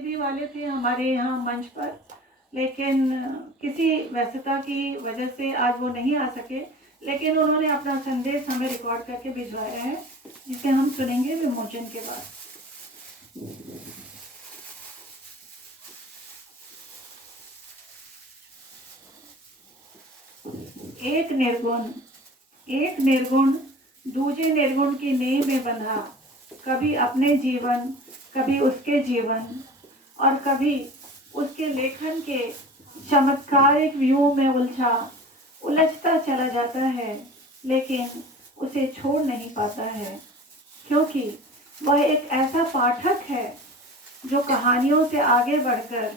भी वाले थे हमारे यहाँ मंच पर, लेकिन किसी व्यस्तता की वजह से आज वो नहीं आ सके, लेकिन उन्होंने अपना संदेश हमें रिकॉर्ड करके भिजवाया है, जिसे हम सुनेंगे विमोचन के बाद। एक निर्गुण दूजे निर्गुण की नींव में बंधा, कभी अपने जीवन, कभी उसके जीवन, और कभी उसके लेखन के चमत्कारिक व्यू में उलझता चला जाता है, लेकिन उसे छोड़ नहीं पाता है, क्योंकि वह एक ऐसा पाठक है जो कहानियों से आगे बढ़कर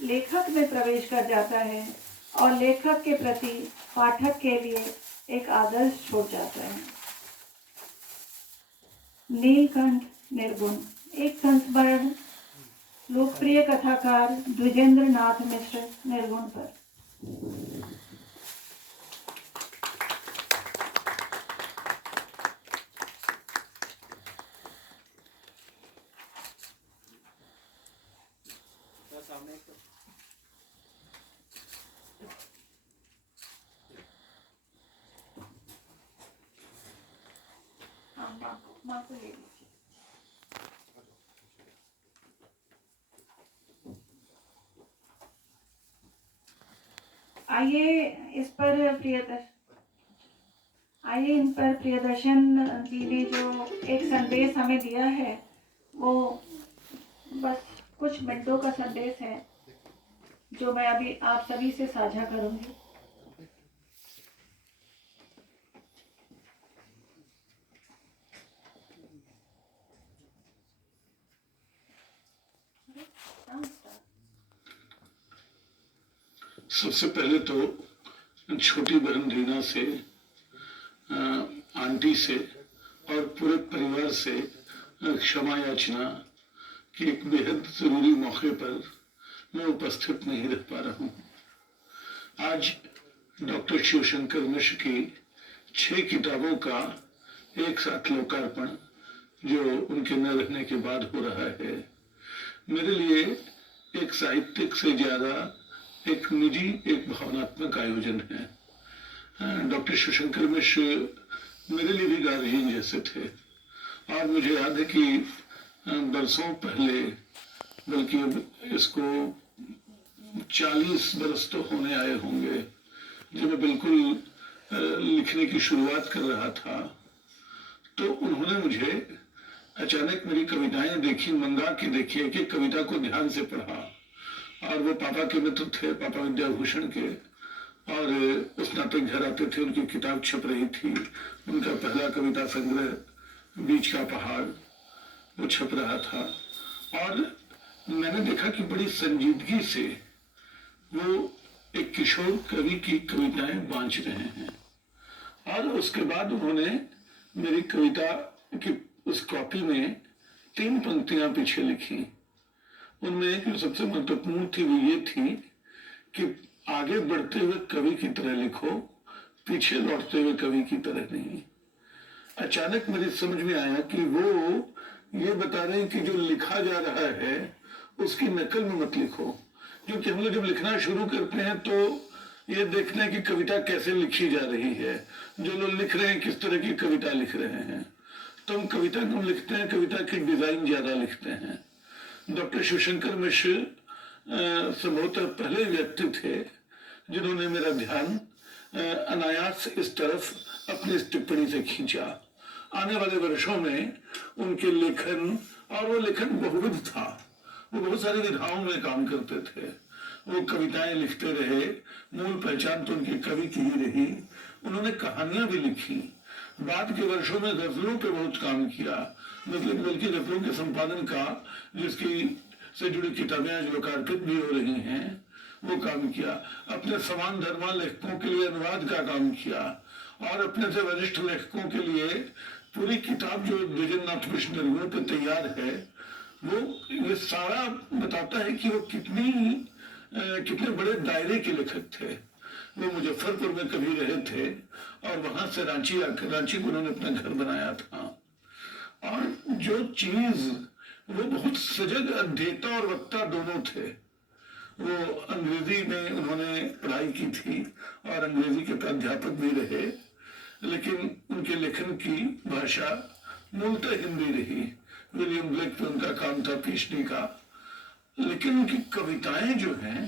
लेखक में प्रवेश कर जाता है और लेखक के प्रति पाठक के लिए एक आदर्श छोड़ जाता है। नीलकंठ निर्गुण, एक संस्मरण लोकप्रिय कथाकार द्विजेंद्र नाथ मिश्र निर्गुण पर। माँ को ले लीजिए। आइए इन पर प्रियदर्शन जी ने जो एक संदेश हमें दिया है, वो बस कुछ मिनटों का संदेश है जो मैं अभी आप सभी से साझा करूंगी। सबसे पहले तो छोटी बहन रीना से, आंटी से और पूरे परिवार से क्षमा याचना कि एक बेहद जरूरी मौके पर मैं उपस्थित नहीं रह पा रहा हूँ। आज डॉक्टर शिवशंकर मिश्र की 6 किताबों का एक साथ लोकार्पण जो उनके न रहने के बाद हो रहा है, मेरे लिए एक साहित्यिक से ज्यादा एक निजी, एक भावनात्मक आयोजन है। डॉक्टर शिवशंकर मिश्र मेरे लिए भी गार्जियन जैसे थे और मुझे याद है कि बरसों पहले, बल्कि अब इसको 40 बरस तो होने आए होंगे, जब मैं बिल्कुल लिखने की शुरुआत कर रहा था, तो उन्होंने मुझे अचानक मेरी कविताएं देखी, मंगा के देखी, एक एक कविता को ध्यान से पढ़ा। और वो पापा के मित्र थे, पापा विद्याभूषण के, और उस नाते घर आते थे, उनकी किताब छप रही थी, उनका पहला कविता संग्रह बीच का पहाड़ वो छप रहा था, और मैंने देखा कि बड़ी संजीदगी से वो एक किशोर कवि की कविताएं बांच रहे हैं। और उसके बाद उन्होंने मेरी कविता की उस कॉपी में 3 पंक्तियां पीछे लिखी। उनमें जो सबसे महत्वपूर्ण थी वो ये थी कि आगे बढ़ते हुए कवि की तरह लिखो, पीछे लौटते हुए कवि की तरह नहीं। अचानक मेरी समझ में आया कि वो ये बता रहे हैं कि जो लिखा जा रहा है उसकी नकल में मत लिखो, क्योंकि हम लोग जब लिखना शुरू करते हैं तो ये देखना है कि कविता कैसे लिखी जा रही है, जो लोग लिख रहे हैं किस तरह की कविता लिख रहे हैं। तो हम कविता कम लिखते हैं, कविता की डिजाइन ज्यादा लिखते हैं। डॉक्टर शिवशंकर मिश्र संभवतः पहले व्यक्ति थे जिन्होंने मेरा ध्यान अनायास इस तरफ अपनी इस टिप्पणी से खींचा। आने वाले वर्षों में उनके लेखन, और वो लेखन बहुविध था, वो बहुत सारी विधाओं में काम करते थे। वो कविताएं लिखते रहे, मूल पहचान तो उनकी कवि की ही रही। उन्होंने कहानियां भी लिखी, बाद के वर्षों में गजलों पे बहुत काम किया, मतलब बल्कि गजलों के संपादन का, जिसकी से जुड़ी किताबें आज लोकार्पित भी हो रही हैं, वो काम किया। अपने समान धर्मा लेखकों के लिए अनुवाद का काम किया, और अपने से वरिष्ठ लेखकों के लिए पूरी किताब जो द्विजेंद्र नाथ मिश्र निर्गुण पे तैयार है, वो ये सारा बताता है कि वो कितने बड़े दायरे के लेखक थे। वो मुजफ्फरपुर में कभी रहे थे और वहां से रांची को उन्होंने अपना घर बनाया था। और जो चीज वो बहुत सजग अध्येता और वक्ता दोनों थे। वो अंग्रेजी में उन्होंने पढ़ाई की थी और अंग्रेजी के प्राध्यापक भी रहे, लेकिन उनके लेखन की भाषा मूलतः हिंदी रही। विलियम ब्लेक पे उनका काम था पीएचडी का, लेकिन उनकी कविताएं जो हैं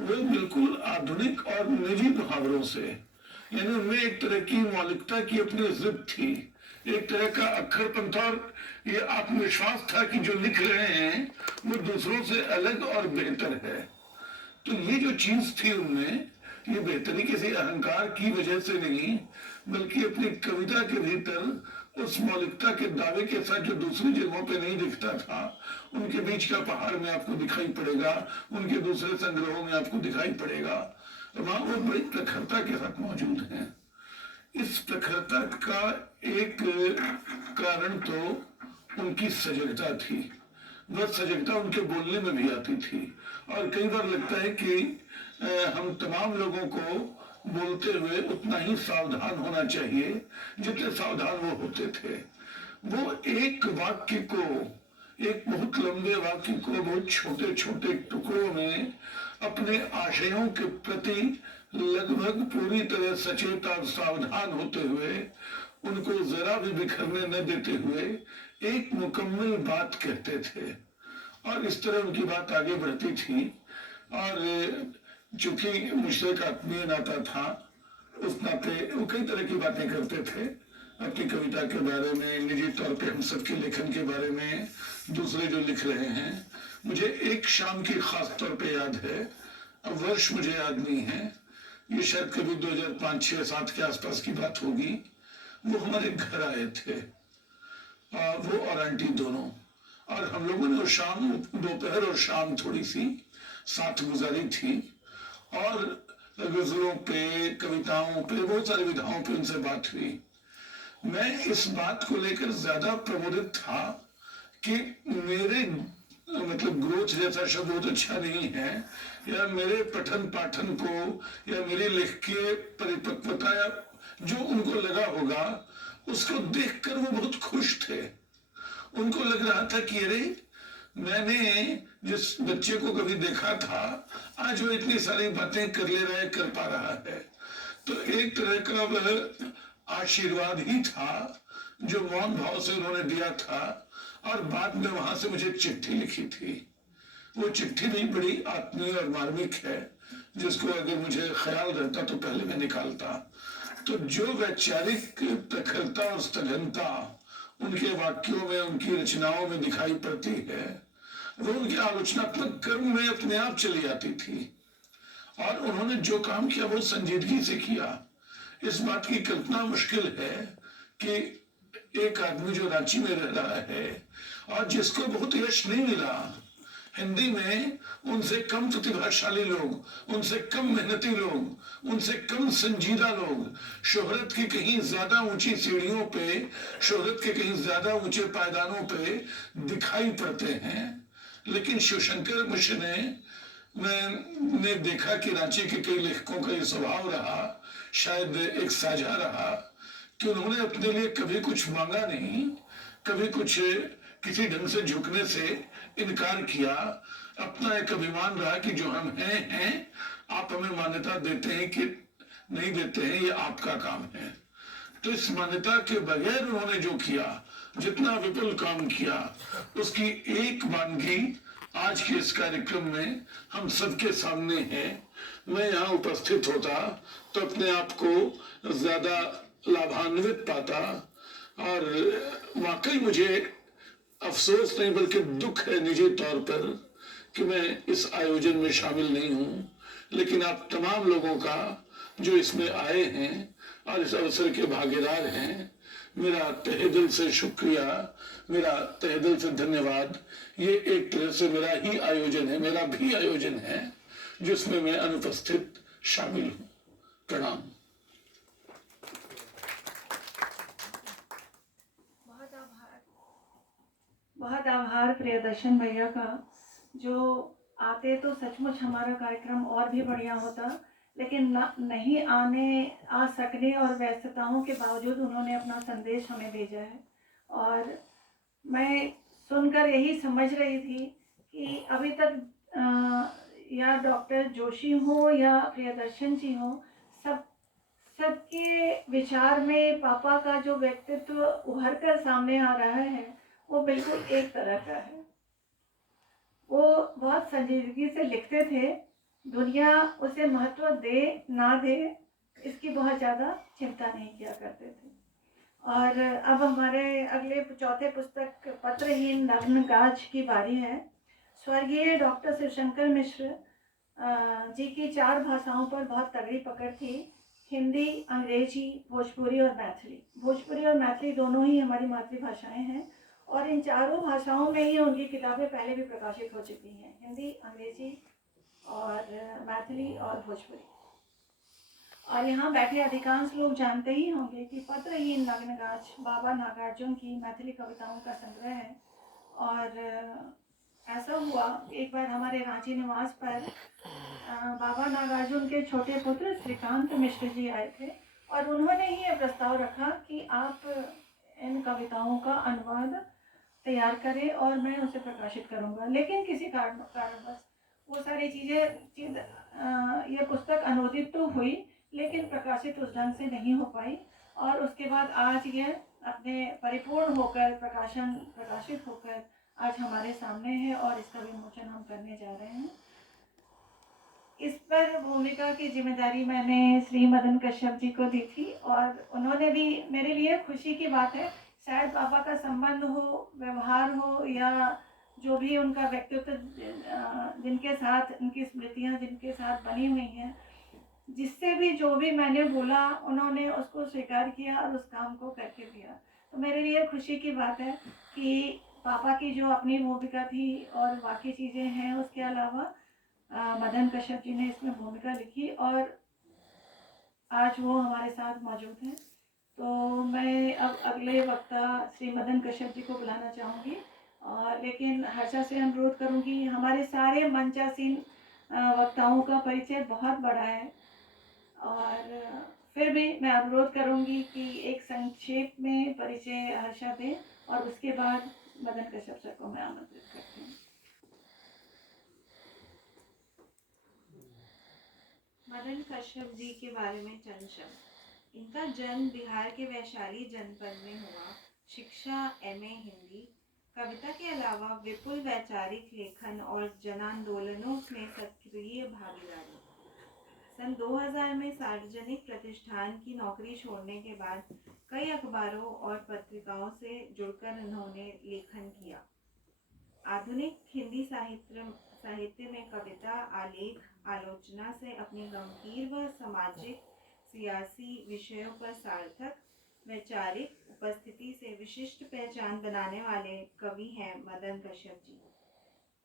वो बिल्कुल आधुनिक और निजी मुहावरों से, यानी उनमें एक तरह की मौलिकता की अपनी जिद थी, एक तरह का अक्खरपंथ और ये आत्मविश्वास था कि जो लिख रहे हैं वो दूसरों से अलग और बेहतर है। तो ये जो चीज थी उनमें, ये बेहतरी किसी अहंकार की वजह से नहीं, बल्कि अपनी कविता के भीतर उस मौलिकता के दावे के साथ जो दूसरी जगहों पे नहीं दिखता था। उनके बीच का पहाड़ में आपको दिखाई पड़ेगा, उनके दूसरे संग्रहों में आपको दिखाई पड़ेगा, वहां वो बड़ी प्रखरता के साथ मौजूद हैं। इस प्रखरता का एक कारण तो उनकी सजगता थी। वह सजगता उनके बोलने में भी आती थी, और कई बार लगता है कि हम तमाम लोगों को बोलते हुए उतना ही सावधान होना चाहिए जितने सावधान वो होते थे। वो एक वाक्य को, एक बहुत लंबे वाक्य को बहुत छोटे छोटे टुकड़ों में अपने आशयों के प्रति लगभग पूरी तरह सचेत और सावधान होते हुए, उनको जरा भी बिखरने न देते हुए एक मुकम्मल बात कहते थे, और इस तरह उनकी बात आगे बढ़ती थी। और चूंकि मुझसे एक आत्मीय नाता था, उस नाते वो कई तरह की बातें करते थे, अपनी कविता के बारे में, निजी तौर पे हम सबके लेखन के बारे में, दूसरे जो लिख रहे हैं। मुझे एक शाम की खास तौर पे याद है, अब वर्ष मुझे याद नहीं है, ये शायद कभी 2005, 6, 7 के आसपास की बात होगी। वो हमारे घर आए थे, वो और आंटी दोनों, और हम लोगों ने शाम, दोपहर और शाम थोड़ी सी साथ गुजारी थी, और गजलों पे, कविताओं पे, बहुत सारी विधाओं पे उनसे बात हुई। मैं इस बात को लेकर ज्यादा प्रमोदित था कि मेरे मतलब ग्रोथ जैसा शब्द बहुत अच्छा नहीं है, या मेरे पठन पाठन को, या मेरी लिख के परिपक्वता, या जो उनको लगा होगा उसको देखकर वो बहुत खुश थे। उनको लग रहा था कि अरे, मैंने जिस बच्चे को कभी देखा था, आज वो इतनी सारी बातें कर ले रहा है, कर पा रहा है। तो एक तरह का वह आशीर्वाद ही था जो मौन भाव से उन्होंने दिया था। और बाद में वहां से मुझे एक चिट्ठी लिखी थी। वो चिट्ठी भी बड़ी आत्मीय और मार्मिक है, जिसको अगर मुझे ख्याल रहता तो पहले मैं निकालता। तो जो वैचारिक प्रखरता और सघनता उनके वाक्यों में, उनकी रचनाओं में दिखाई पड़ती है, वो उनके आलोचनात्मक कर्म में अपने आप चली आती थी। और उन्होंने जो काम किया वो संजीदगी से किया। इस बात की कल्पना मुश्किल है कि एक आदमी जो रांची में रह रहा है और जिसको बहुत यश नहीं मिला, हिंदी में उनसे कम प्रतिभाशाली लोग, उनसे कम मेहनती लोग, उनसे कम संजीदा लोग शोहरत की कहीं ज्यादा ऊंची सीढ़ियों पे, शोहरत के कहीं ज्यादा ऊंचे पायदानों पे दिखाई पड़ते हैं। लेकिन शिवशंकर मिश्र मैंने देखा कि रांची के कई लेखकों का ये स्वभाव रहा, शायद एक साझा रहा, कि उन्होंने अपने लिए कभी कुछ मांगा नहीं, कभी कुछ किसी ढंग से झुकने से इनकार किया। अपना एक अभिमान रहा कि जो हम हैं, आप हमें मान्यता देते हैं कि नहीं देते हैं, ये आपका काम है। तो इस मान्यता के बगैर उन्होंने जो किया, जितना विपुल काम किया, उसकी एक वानगी आज के इस कार्यक्रम में हम सबके सामने है। मैं यहाँ उपस्थित होता तो अपने आप को ज्यादा लाभान्वित पाता, और वाकई मुझे अफसोस नहीं बल्कि दुख है निजी तौर पर कि मैं इस आयोजन में शामिल नहीं हूँ। लेकिन आप तमाम लोगों का जो इसमें आए हैं और इस अवसर के भागीदार हैं, मेरा तहे दिल से शुक्रिया, मेरा तहे दिल से धन्यवाद। ये एक तरह से मेरा ही आयोजन है, मेरा भी आयोजन है, जिसमें मैं अनुपस्थित शामिल हूँ। प्रणाम। बहुत आभार प्रियदर्शन भैया का, जो आते तो सचमुच हमारा कार्यक्रम और भी बढ़िया होता, लेकिन नहीं आ सकने और व्यस्तताओं के बावजूद उन्होंने अपना संदेश हमें भेजा है। और मैं सुनकर यही समझ रही थी कि अभी तक या डॉक्टर जोशी हो या प्रियदर्शन जी हो, सब सबके विचार में पापा का जो व्यक्तित्व उभर कर सामने आ रहा है वो बिल्कुल एक तरह का है। वो बहुत संजीदगी से लिखते थे, दुनिया उसे महत्व दे ना दे इसकी बहुत ज़्यादा चिंता नहीं किया करते थे। और अब हमारे अगले चौथे पुस्तक पत्रहीन नग्न गाज की बारी है। स्वर्गीय डॉक्टर शिवशंकर मिश्र जी की 4 भाषाओं पर बहुत तगड़ी पकड़ थी, हिंदी, अंग्रेजी, भोजपुरी और मैथिली। भोजपुरी और मैथिली दोनों ही हमारी मातृभाषाएं हैं और इन चारों भाषाओं में ही उनकी किताबें पहले भी प्रकाशित हो चुकी हैं, हिंदी, अंग्रेजी और मैथिली और भोजपुरी। और यहाँ बैठे अधिकांश लोग जानते ही होंगे कि पत्रहीन नग्न गाज बाबा नागार्जुन की मैथिली कविताओं का संग्रह है। और ऐसा हुआ एक बार हमारे रांची निवास पर बाबा नागार्जुन के छोटे पुत्र श्रीकांत मिश्र जी आए थे और उन्होंने ही ये प्रस्ताव रखा कि आप इन कविताओं का अनुवाद तैयार करें और मैं उसे प्रकाशित करूंगा। लेकिन किसी कारणवश वो सारी चीज़ ये पुस्तक अनुवादित तो हुई लेकिन प्रकाशित उस ढंग से नहीं हो पाई और उसके बाद आज ये अपने परिपूर्ण होकर प्रकाशित होकर आज हमारे सामने है और इसका विमोचन हम करने जा रहे हैं। इस पर भूमिका की जिम्मेदारी मैंने श्री मदन कश्यप जी को दी थी और उन्होंने भी, मेरे लिए खुशी की बात है, शायद पापा का संबंध हो, व्यवहार हो या जो भी उनका व्यक्तित्व जिनके साथ उनकी स्मृतियाँ जिनके साथ बनी हुई हैं, जिससे भी जो भी मैंने बोला उन्होंने उसको स्वीकार किया और उस काम को करके दिया। तो मेरे लिए खुशी की बात है कि पापा की जो अपनी भूमिका थी और बाकी चीज़ें हैं उसके अलावा मदन कश्यप जी ने इसमें भूमिका लिखी और आज वो हमारे साथ मौजूद हैं। तो मैं अब अगले वक्ता श्री मदन कश्यप जी को बुलाना चाहूँगी लेकिन हर्षा से अनुरोध करूँगी, हमारे सारे मंचासीन वक्ताओं का परिचय बहुत बड़ा है और फिर भी मैं अनुरोध करूँगी कि एक संक्षेप में परिचय हर्षा दें और उसके बाद मदन कश्यप सर को मैं आमंत्रित करती हूँ। मदन कश्यप जी के बारे में चंद शब्द। इनका जन्म बिहार के वैशाली जनपद में हुआ। शिक्षा एमए हिंदी। कविता के अलावा विपुल वैचारिक लेखन और जनांदोलनों में सक्रिय भागीदारी। सन 2000 में सार्वजनिक प्रतिष्ठान की नौकरी छोड़ने के बाद कई अखबारों और पत्रिकाओं से जुड़कर उन्होंने लेखन किया। आधुनिक हिंदी साहित्य में कविता, आलेख, आलोचना से अपनी गंभीर व सामाजिक सियासी विषयों पर सार्थक वैचारिक उपस्थिति से विशिष्ट पहचान बनाने वाले कवि हैं मदन कश्यप जी।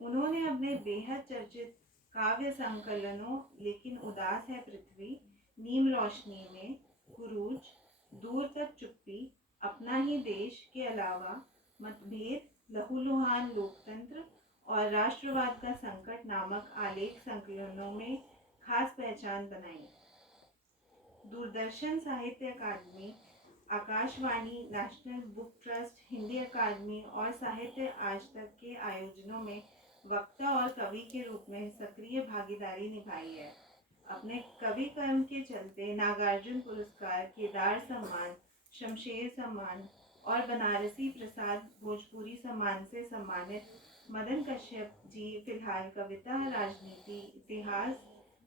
उन्होंने अपने बेहद चर्चित काव्य संकलनों लेकिन उदास है पृथ्वी, नीम रोशनी में, कुरूज, दूर तक चुप्पी, अपना ही देश के अलावा मतभेद, लहूलुहान लोकतंत्र और राष्ट्रवाद का संकट नामक आलेख संकलनों में खास पहचान बनाई। Doordarshan Sahitya Akademi, Akashvani, National Book Trust, Hindi Akademi और साहित्य आज तक के आयोजनों में वक्ता और कवि के रूप में सक्रिय भागीदारी निभाई है। अपने कवि कर्म के चलते नागार्जुन पुरस्कार, केदार सम्मान, शमशेर सम्मान और बनारसी प्रसाद भोजपुरी सम्मान से सम्मानित मदन कश्यप जी फिलहाल कविता, राजनीति, इतिहास,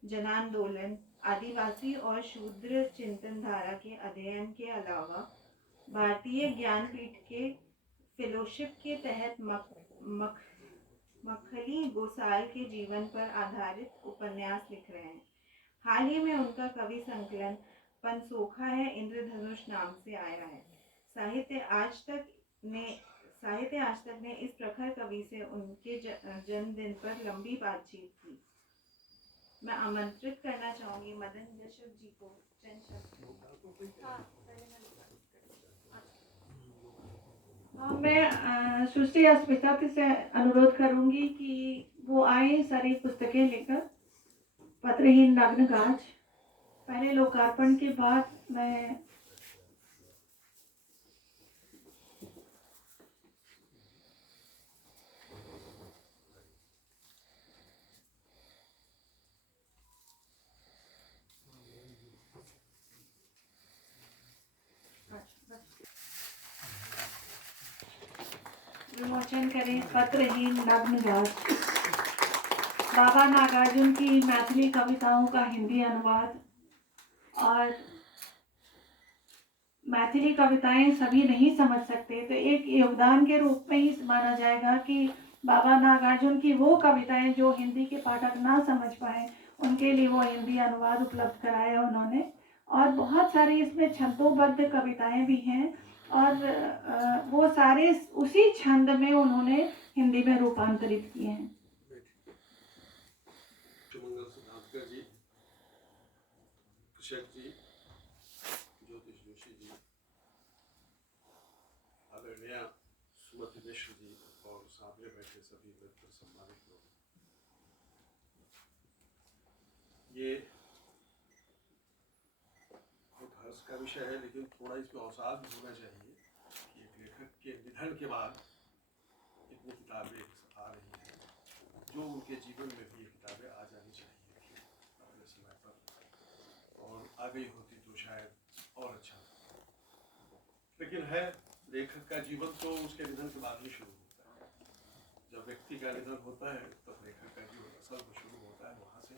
जनांदोलन, आदिवासी और शूद्र चिंतन धारा के अध्ययन के अलावा भारतीय ज्ञानपीठ के फेलोशिप के तहत मखली गोसाल के जीवन पर आधारित उपन्यास लिख रहे हैं। हाल ही में उनका कवि संकलन पनसोखा है इंद्रधनुष नाम से आया है। साहित्य आज तक ने इस प्रखर कवि से उनके जन्मदिन पर लंबी बातचीत की। मैं आमंत्रित करना चाहूंगी मदन कश्यप जी को चंद शब्द। मैं सुश्री अस्मिता से अनुरोध करूंगी कि वो आए सारी पुस्तकें लेकर। पत्रहीन नग्न गाज पहले लोकार्पण के बाद मैं वाचन करें पत्रहीन नग्न दास। बाबा नागार्जुन की मैथिली कविताओं का हिंदी अनुवाद। और मैथिली कविताएं सभी नहीं समझ सकते, तो एक योगदान के रूप में ही माना जाएगा कि बाबा नागार्जुन की वो कविताएं जो हिंदी के पाठक ना समझ पाए, उनके लिए वो हिंदी अनुवाद उपलब्ध कराया है उन्होंने। और बहुत सारी इसमें छंदोबद्ध कविताएं भी हैं, और वो सारे उसी छंद में उन्होंने हिंदी में रूपांतरित किए हैं। मंगल सिद्धांतकर जी, कृषक जी, ज्योतिष जोशी जी, आदरणीय सुमति मिश्र जी और सामने बैठे सभी मित्र सम्मानित लोग, ये बहुत हर्ष का विषय है, लेकिन थोड़ा इसमें अवसाद भी होना चाहिए कि एक लेखक के निधन के बाद इतनी किताबें आ रही हैं, जो उनके जीवन में भी ये किताबें आ जानी चाहिए थी अपने समय पर, और आ गई होती तो शायद और अच्छा होता। लेकिन है, लेखक का जीवन तो उसके निधन के बाद ही शुरू होता है। जब व्यक्ति का निधन होता है तब लेखक का जीवन असल में शुरू होता है वहाँ से।